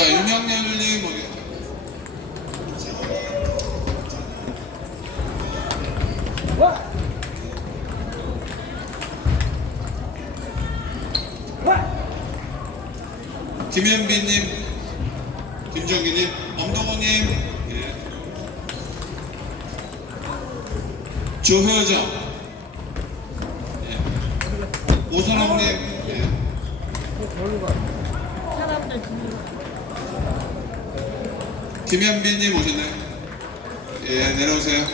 자, 윤영렬님 보게. 김현빈님, 김정기님, 엄동호님, 예. 조효정, 예. 오선홍님, 예. 사람들 김현빈님 오셨나요? 예, 내려오세요.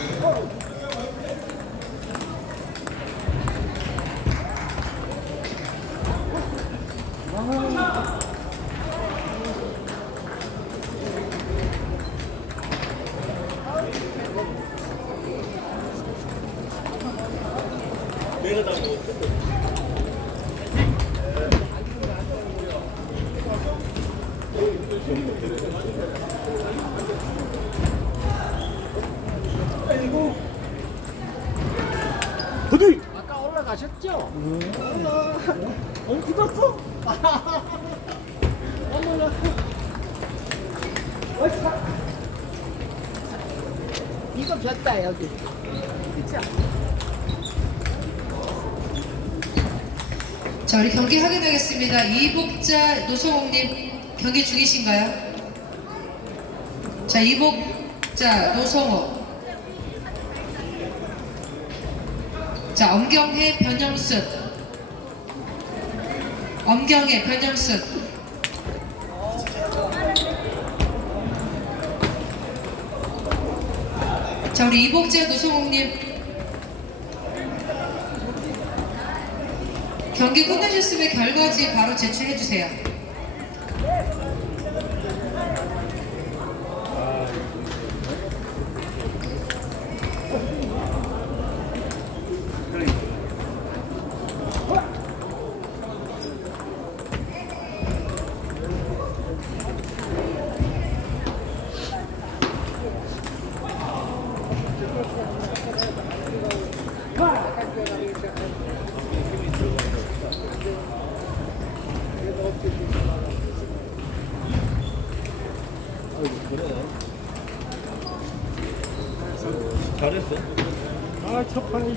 어디? 아까 올라가셨죠? 어, 굳었어? 어머나. 이거 졌다 여기. 그쵸? 자, 우리 경기 확인하겠습니다. 이복자 노성홍님 경기 중이신가요? 자, 이복자 노성호. 자, 엄경혜 변영순. 엄경혜 변영순. 자, 우리 이복자 노성홍님 경기 끝나셨으면 결과지 바로 제출해 주세요. 잘했어. 아, 첫 판에.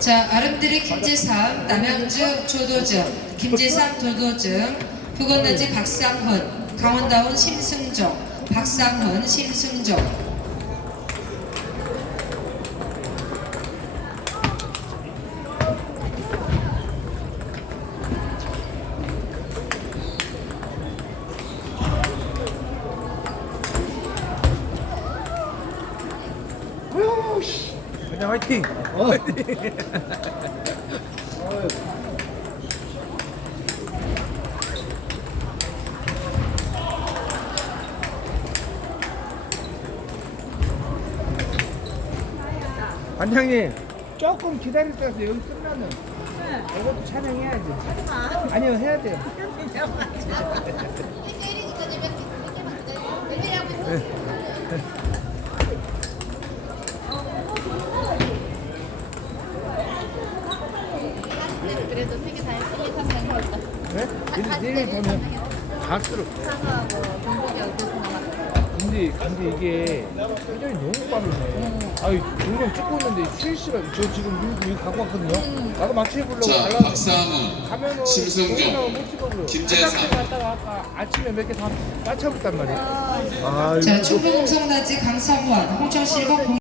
자, 아름드리 김재삼, 남양주 조도증, 김재삼 조도증, 부건단지 박상훈, 강원다운 심승종, 박상훈, 심승종. 그냥 화이팅. 반장님 조금 기다릴 때서 여기 끝나면 이것도 촬영해야지. 아니요 해야 돼요. 그래도 세개 다 했으니까 괜찮다. 네? 일- 일일 보면 갈수록 사과하고 계속 남았어. 근데 근데 이게 회전이 너무 빠르네. 아유 동영 찍고 있는데 쉴 시간 저 지금 여기 갖고 왔거든요. 나도 마취 해보려고 자, 박상훈, 가면은 심승종, 동영상을 못 찍어버려. 김재삼. 화장실 갔다가 아까 아침에 몇 개 다 빠쳐버렸단 말이야. 아 자, 충북공성단지 강성원, 홍천시공